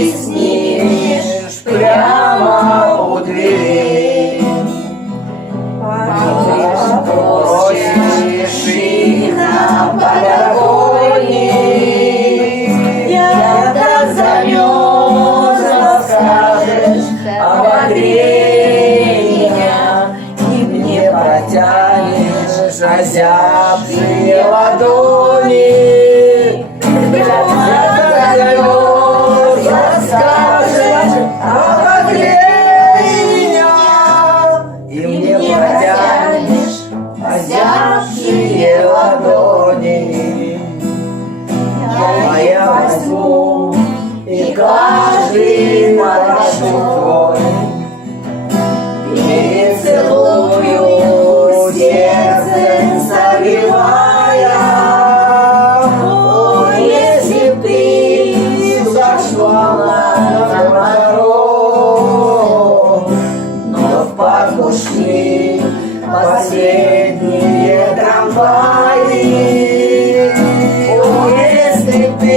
объяснишь прямо у дверей. Просишь их на подоконник, я замерз, расскажешь, обогрей меня, и мне протянешь озябшие ладони. Я замерз, расскажешь, обогрей меня, и мне протянешь озябшие ладони. Я возьму и каждый маршрут твой перецелую, сердце согревая. О, если б ты зашла на порог, но в парк ушли последние трамваи. О, если б ты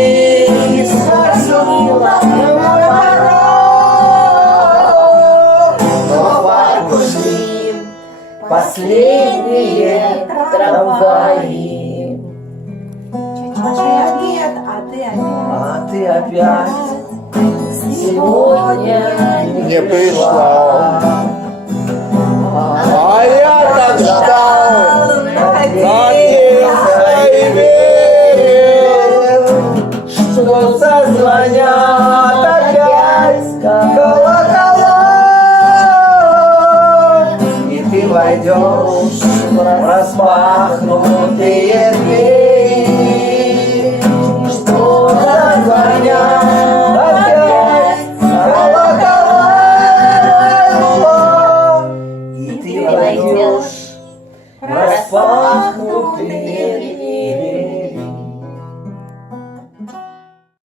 сошла на порог, но в парк ушли последние трамваи. А ты опять сегодня Не пришла. А я так ждал, надеялся и верил, что зазвонят опять колокола, и ты войдешь в распахнутые двери, что зазвонят опять колокола, и ты войдешь в распахнутые двери.